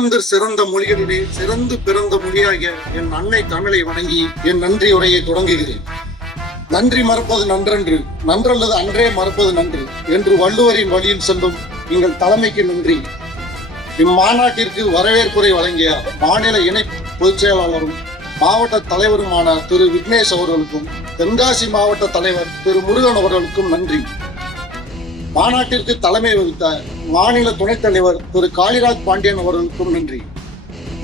சிறந்த மொழிகளிலே சிறந்து பிறந்த மொழியாகிய என் அன்னை தமிழை வணங்கி என் நன்றி உரையை தொடங்குகிறேன். நன்றி மறப்பது நன்றன்று, நன்றல்லது அன்றே மறப்பது நன்று என்று வள்ளுவரின் வழியில் செல்லும் எங்கள் தலைமைக்கு நன்றி. இம்மாநாட்டிற்கு வரவேற்புரை வழங்கிய மாநில இணை பொதுச் செயலாளரும் மாவட்ட தலைவருமான திரு விக்னேஷ் அவர்களுக்கும் தென்காசி மாவட்ட தலைவர் திரு முருகன் அவர்களுக்கும் நன்றி. மாநாட்டிற்கு தலைமை வகித்த மாநில துணைத் தலைவர் திரு காளிராஜ் பாண்டியன் அவர்களுக்கும் நன்றி.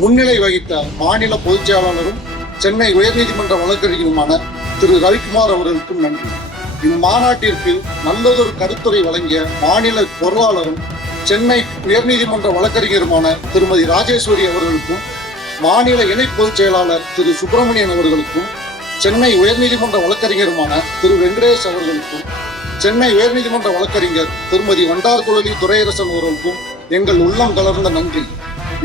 முன்னிலை வகித்த மாநில பொதுச் செயலாளரும் சென்னை உயர்நீதிமன்ற வழக்கறிஞருமான திரு ரவிக்குமார் அவர்களுக்கும் நன்றி. இம்மாநாட்டிற்கு நல்லதொரு கருத்துரை வழங்கிய மாநில பொருளாளரும் சென்னை உயர்நீதிமன்ற வழக்கறிஞருமான திருமதி ராஜேஸ்வரி அவர்களுக்கும் மாநில இணை பொதுச் செயலாளர் திரு சுப்பிரமணியன் அவர்களுக்கும் சென்னை உயர்நீதிமன்ற வழக்கறிஞருமான திரு வெங்கடேஷ் அவர்களுக்கும் சென்னை உயர்நீதிமன்ற வழக்கறிஞர் திருமதி வண்டார்குழலி துரையரசன் அவர்களுக்கும் எங்கள் உள்ளம் கலர்ந்த நன்றி.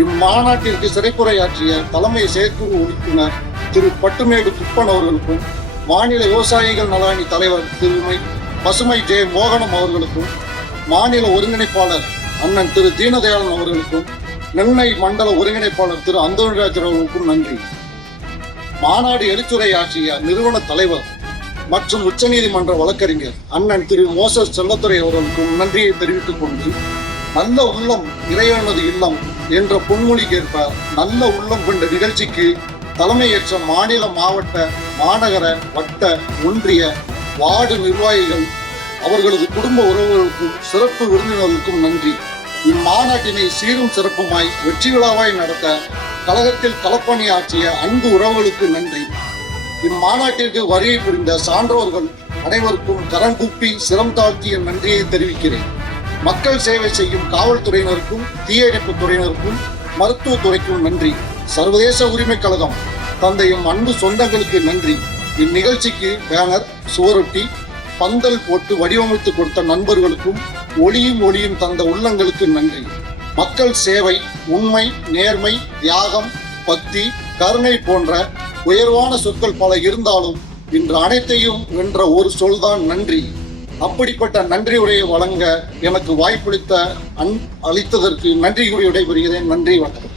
இம்மாநாட்டிற்கு சிறப்புரையாற்றிய தலைமை செயற்குழு உறுப்பினர் திரு பட்டுமேடு குப்பன் அவர்களுக்கும் மாநில விவசாயிகள் நலஅணி தலைவர் திரு பசுமை ஜே மோகனம் அவர்களுக்கும் மாநில ஒருங்கிணைப்பாளர் அண்ணன் திரு தீனதயாளன் அவர்களுக்கும் நெல்லை மண்டல ஒருங்கிணைப்பாளர் திரு அந்தோணிராஜ் அவர்களுக்கும் நன்றி. மாநாடு எழுத்துரையாற்றிய நிறுவன தலைவர் மற்றும் உச்சநீதிமன்ற வழக்கறிஞர் அண்ணன் திரு மோசஸ் செல்லத்துறை அவர்களுக்கும் நன்றியை தெரிவித்துக் கொண்டு, நல்ல உள்ளம் இறைவனது இல்லம் என்ற பொன்மொழிக்கேற்ப நல்ல உள்ளம் கொண்ட நிகழ்ச்சிக்கு தலைமையேற்ற மாநில, மாவட்ட, மாநகர, வட்ட, ஒன்றிய, வார்டு நிர்வாகிகள் அவர்களது குடும்ப உறவுகளுக்கும் சிறப்பு விருந்தினர்களுக்கும் நன்றி. இம்மாநாட்டினை சீரும் சிறப்புமாய் வெற்றி விழாவாய் நடத்த கழகத்தில் களப்பணியாற்றிய அன்பு உறவுகளுக்கு நன்றி. இம்மாநாட்டிற்கு வருகை புரிந்த சான்றோர்கள் அனைவருக்கும் கரங்கூப்பி சிரம் தாழ்த்திய நன்றியை தெரிவிக்கிறேன். மக்கள் சேவை செய்யும் காவல்துறையினருக்கும் தீயணைப்பு துறையினருக்கும் மருத்துவத்துறைக்கும் நன்றி. சர்வதேச உரிமை கழகம் தந்த எம் அன்பு சொந்தங்களுக்கு நன்றி. இந்நிகழ்ச்சிக்கு பேனர், சுவரொட்டி, பந்தல் போட்டு வடிவமைத்து கொடுத்த நண்பர்களுக்கும் ஒளியும் தந்த உள்ளங்களுக்கு நன்றி. மக்கள் சேவை, உண்மை, நேர்மை, தியாகம், பக்தி, கருணை போன்ற உயர்வான சொற்கள் பல இருந்தாலும் இன்று அனைத்தையும் வென்ற ஒரு சொல்தான் நன்றி. அப்படிப்பட்ட நன்றி உரையை வழங்க எனக்கு வாய்ப்பளித்ததற்கு நன்றி கூறி விடைபெறுகிறேன். நன்றி, வணக்கம்.